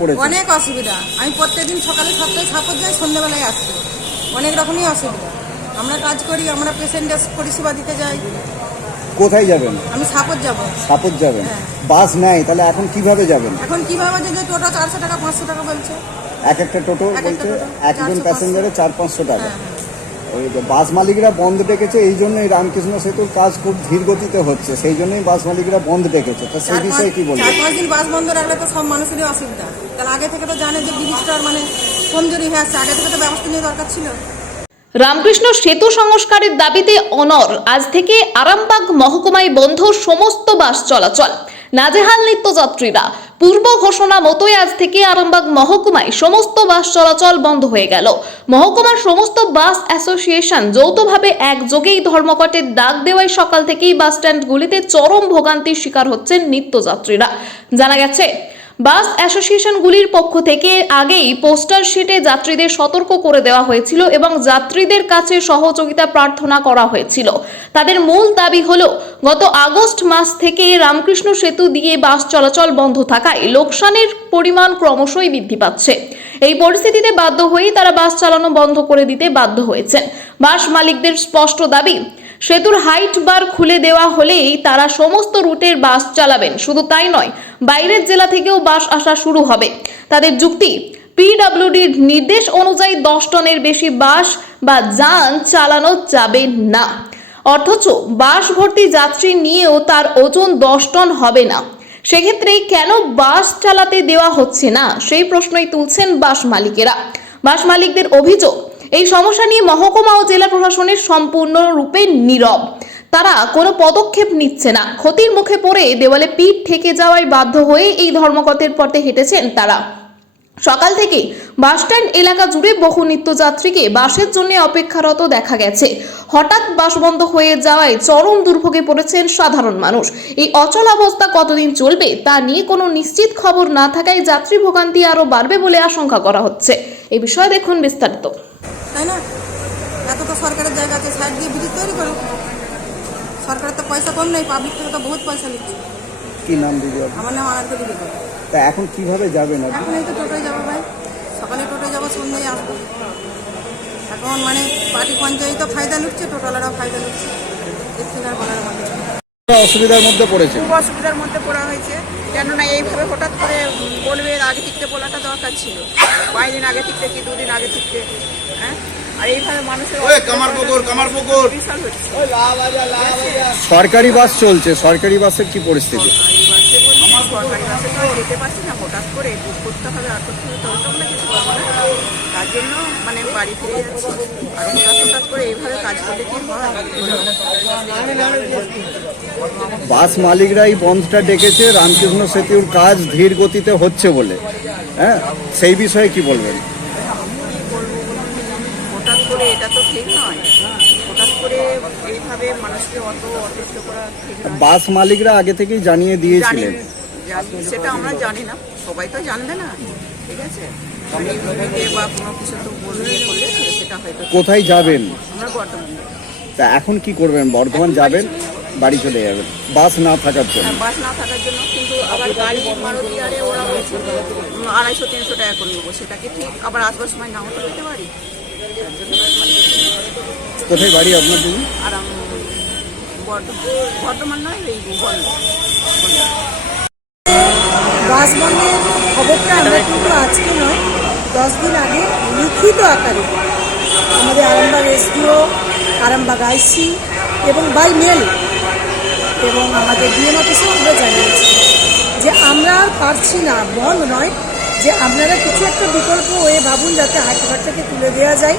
পড়েছে। অনেক অসুবিধা। আমি প্রত্যেকদিন সকালে সাতটায় ছাপত যাই সন্ধ্যেবেলায় আসছি অনেক রকমই অসুবিধা। আমরা কাজ করি আমরা পেশেন্টের পরিষেবা দিতে যাই। কোথায় যাবেন? আমি সাপোর্ট যাব। সাপোর্ট যাবেন? হ্যাঁ। বাস নেয় তাহলে এখন কীভাবে যাবেন? এখন কীভাবে যে টোটো চারশো টাকা পাঁচশো টাকা বলছে। এক একটা টোটো বলছে একজন 400, প্যাসেঞ্জারে চার পাঁচশো টাকা। হ্যাঁ ওই যে বাস মালিকরা বন্ধ ডেকেছে এই জন্যই রামকৃষ্ণ সেতুর কাজ খুব ধীর গতিতে হচ্ছে। সেই জন্যই বাস মালিকরা বন্ধ ডেকেছে। তো সেই বিষয়ে কি চার পাঁচ দিন বাস বন্ধ রাখলে তো সব মানুষেরই অসুবিধা। তাহলে আগে থেকে তো জানে যে ব্রিজটার মানে কমজোরি হয়ে আসছে আগে থেকে তো ব্যবস্থা নিয়ে দরকার ছিল। রামকৃষ্ণ সেতু সংস্কারের দাবিতে অনর, আজ থেকে আরামবাগ মহকুমায় বন্ধ সমস্ত বাস চলাচল। নাজেহাল নিত্যযাত্রীরা, পূর্ব ঘোষণা মতোই আজ থেকে আরামবাগ মহকুমায় সমস্ত বাস চলাচল বন্ধ হয়ে গেল। মহকুমার সমস্ত বাস অ্যাসোসিয়েশন যৌথভাবে একযোগেই ধর্মঘটের ডাক দেওয়ায় সকাল থেকেই বাস স্ট্যান্ডগুলিতে চরম ভোগান্তির শিকার হচ্ছেন নিত্যযাত্রীরা। জানা গেছে বাস অ্যাসোসিয়েশনগুলির পক্ষ থেকে আগেই পোস্টার শিটে যাত্রীদের সতর্ক করে দেওয়া হয়েছিল এবং যাত্রীদের কাছে সহযোগিতা প্রার্থনা করা হয়েছিল। তাদের মূল দাবি হলো, গত আগস্ট মাস থেকে রামকৃষ্ণ সেতু দিয়ে বাস চলাচল বন্ধ থাকায় লোকসানের পরিমাণ ক্রমশই বৃদ্ধি পাচ্ছে। এই পরিস্থিতিতে বাধ্য হয়েই তারা বাস চালানো বন্ধ করে দিতে বাধ্য হয়েছেন। বাস মালিকদের স্পষ্ট দাবি সেতুর হাইট বার খুলে দেওয়া হলেই তারা সমস্ত রুটের বাস চালাবেন। শুধু তাই নয়, বাইরের জেলা থেকেও বাস আসা শুরু হবে। তাদের যুক্তি, পিডব্লিউডির নির্দেশ অনুযায়ী দশ টনের বেশি বাস বা যান চালানো যাবে না। অথচ বাস ভর্তি যাত্রী নিয়েও তার ওজন দশ টন হবে না। সেক্ষেত্রে কেন বাস চালাতে দেওয়া হচ্ছে না? সেই প্রশ্নই তুলছেন বাস মালিকেরা। বাস মালিকদের অভিযোগ এই সমস্যা নিয়ে মহকুমা ও জেলা প্রশাসনের সম্পূর্ণরূপে নীরব। তারা কোনো পদক্ষেপ নিচ্ছে না। ক্ষতির মুখে পড়ে দেওয়ালে পিঠ থেকে যাওয়ায় বাধ্য হয়ে এই ধর্মঘটের পথে হেঁটেছেন তারা। সকাল থেকে বাসস্ট্যান্ড এলাকা জুড়ে বহু নিত্যযাত্রীকে বাসের জন্য অপেক্ষারত দেখা গেছে। হঠাৎ বাস বন্ধ হয়ে যাওয়ায় চরম দুর্ভোগে পড়েছেন সাধারণ মানুষ। এই অচল অবস্থা কতদিন চলবে তা নিয়ে কোনো নিশ্চিত খবর না থাকায় যাত্রী ভোগান্তি আরও বাড়বে বলে আশঙ্কা করা হচ্ছে। এ বিষয়ে দেখুন বিস্তারিত। তাই না? এত তো সরকারের জায়গা আছে সাইড দিয়ে ব্রিজ তৈরি করো। সরকারের তো পয়সা কম নেই পাবলিক থেকে তো বহুত পয়সা নিচ্ছে। কি নাম দিদি? আমার নাম আনারকে দিদি তা এখন কীভাবে যাবেন আপনি? এখন এই তো টোটোয় যাব ভাই। সকালে টোটোয় যাব সন্ধ্যায় আসব। এখন মানে পার্টি পঞ্চায়েতও ফায়দা লুটছে টোটোলারাও ফায়দা লুটছে। এর বলার মতো। অসুবিধার মধ্যে পড়েছেন? খুব অসুবিধার মধ্যে পড়া হয়েছে। কেননা এইভাবে হঠাৎ করে আগে টিকতে বলাটা দরকার ছিল। কয়েকদিন আগে থেকে কি দুদিন আগে থেকে হ্যাঁ? আর এইভাবে মানুষের। বিশাল হচ্ছে। সরকারি বাস চলছে সরকারি বাসের কি পরিস্থিতি? সরকারি বাসে সরকারি বাসে তো যেতে পারছি না হঠাৎ করে বুক করতে হবে আর করতে হবে তবে তো আমরা কিছু করব না তার জন্য মানে বাড়ি ফিরে যাচ্ছি। আর হঠাৎ হঠাৎ করে এইভাবে কাজ করলে কি হয়? বাস মালিকরা এই বন্ধটা ডেকেছে রামকৃষ্ণ সেতুর কাজ ধীর গতিতে হচ্ছে বলে। হ্যাঁ? সেই বিষয়ে কি বলবেন? হঠাৎ করে এটা তো ঠিক নয়। হঠাৎ করে এইভাবে মানুষকে অত অতিষ্ঠ করা বাস মালিকরা আগে থেকেই জানিয়ে জানি। দিয়েছিলেন সেটা আমরা জানি না। সবাই তো জানবে না। ঠিক আছে? টিভিতে বা কোনো কিছু তো বললে করলে সেটা হয়তো কোথায় যাবেন? আমরা তা এখন কি করবেন? বর্ধমান যাবেন? বাড়ি চলে যাবেন? বাস না থাকার জন্য? বাস না থাকার জন্য কিন্তু আবার গাড়ি মারুতি আরে ওরা আড়াইশো তিনশো টাকা করে নেব। সেটা কি ঠিক আবার আসবার সময় নাও তো পেতে পারি। জন্য কোথায় বাড়ি আপনার দিদি আর বর্ধমান বর্ধমান নয় এই বাস বন্ধের খবরটা আমরা কিন্তু আজকে নয়। দশ দিন আগে লিখিত আকারে আমাদের আরামবাগ এসডিও, আরামবাগ আইসি এবং বাই মেল এবং আমাদের ডিএম অফিসেও আমরা জানিয়েছি যে আমরা পারছি না, বন্ধ নয়, যে আপনারা কিছু একটা বিকল্প হয়ে ভাবুন যাতে হাইকোর্টটাকে তুলে দেওয়া যায়।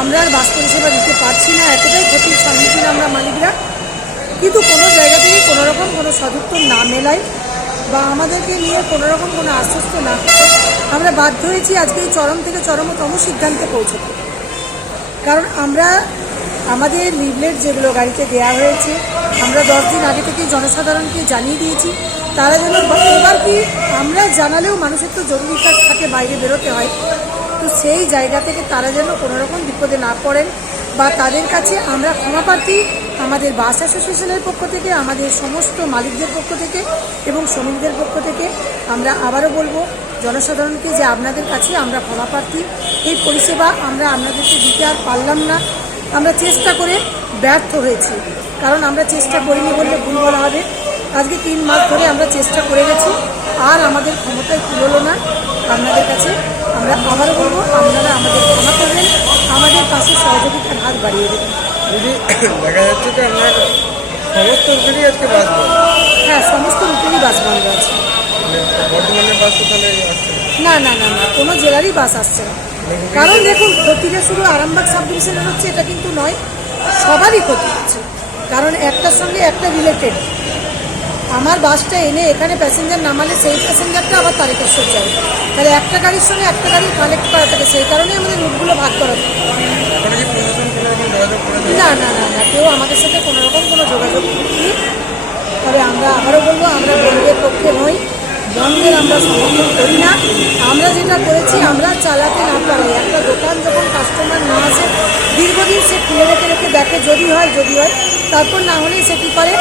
আমরা আর বাস পরিষেবা দিতে পারছি না, এতটাই ক্ষতির সম্মুখীন আমরা মালিকরা। কিন্তু কোনো জায়গা থেকে কোনো রকম কোনো সদুত্তর না মেলায় বা আমাদেরকে নিয়ে কোনো রকম কোনো আশ্বস্ত না আমরা বাধ্য হয়েছি আজকে এই চরম থেকে চরমতম সিদ্ধান্তে পৌঁছতে। কারণ আমরা আমাদের লিভলেট যেগুলো গাড়িতে দেওয়া হয়েছে, আমরা দশ দিন আগে থেকেই জনসাধারণকে জানিয়ে দিয়েছি, তারা যেন এবার কি আমরা জানালেও মানুষের তো জরুরি কাজ থাকে বাইরে বেরোতে হয়। তো সেই জায়গা থেকে তারা যেন কোনো রকম বিপদে না পড়েন বা তাদের কাছে আমরা ক্ষমাপ্রার্থী আমাদের বাস অ্যাসোসিয়েশনের পক্ষ থেকে, আমাদের সমস্ত মালিকদের পক্ষ থেকে এবং শ্রমিকদের পক্ষ থেকে আমরা আবারও বলব, জনসাধারণকে যে আপনাদের কাছে আমরা ক্ষমা এই পরিষেবা আমরা আপনাদেরকে দিতে আর পারলাম না। আমরা চেষ্টা করে ব্যর্থ হয়েছি, কারণ আমরা চেষ্টা করিনি বললে ভুল বলা হবে। আজকে তিন মাস ধরে আমরা চেষ্টা করে গেছি, আর আমাদের ক্ষমতায় কুলোলো না। আপনাদের কাছে আমরা আবারও বলব, আপনারা আমাদের ক্ষমা করবেন, আমাদের পাশে সহযোগিতার হাত বাড়িয়ে দেবেন। দিদি দেখা যাচ্ছে যে আপনার সমস্ত রুটেরই আজকে বাস বন্ধ। হ্যাঁ সমস্ত রুটেরই বাস বন্ধ আছে। মানে বর্ধমানের বাস তো তাহলে আসছে না। না না না কোনো জেলারই বাস আসছে না। কারণ দেখুন ক্ষতিটা শুধু আরামবাগ সাব ডিভিশনের হচ্ছে এটা কিন্তু নয় সবারই ক্ষতি হচ্ছে। কারণ একটার সঙ্গে একটা রিলেটেড আমার বাসটা এনে এখানে প্যাসেঞ্জার নামালে সেই প্যাসেঞ্জারটা আবার তারকেশ্বর যাবে তাহলে একটা গাড়ির সঙ্গে একটা গাড়ি কানেক্ট করা থাকে সেই কারণে আমাদের রুটগুলো ভাগ করা থাকে। না না না না, কেউ আমাদের সাথে কোনো রকম কোনো যোগাযোগ নেই। তবে আমরা আবারও বলব, আমরা বন্ধের পক্ষে নই, বন্ধের আমরা সমর্থন করি না। আমরা যেটা করেছি, আমরা চালাতে না পারি একটা দোকান যখন কাস্টমার না আসে, দীর্ঘদিন সে খুলে রেখে রেখে দেখে যদি হয় যদি হয়, তারপর না হলেই সে কী করে?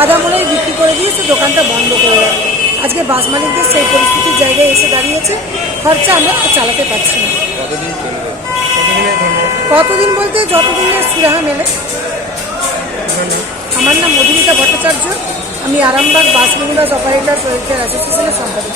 আধা মনেই বিক্রি করে দিয়ে সে দোকানটা বন্ধ করে দেয়। আজকে বাস মালিকদের সেই পরিস্থিতির জায়গায় এসে দাঁড়িয়েছে। খরচা আমরা চালাতে পারছি না। কতদিন বলতে যতদিনের সুরাহা মেলে? আমার নাম মধুমিতা ভট্টাচার্য। আমি আরামবাগ বাস অপারেটার ওয়েলফেয়ার অ্যাসোসিয়েশনের সম্পাদক।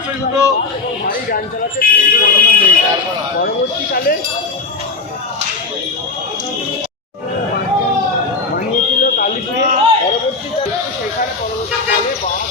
একশো দুটো পরবর্তীকালে বানিয়েছিল কালীপুরে পরবর্তীকালে সেখানে পরবর্তীকালে বাস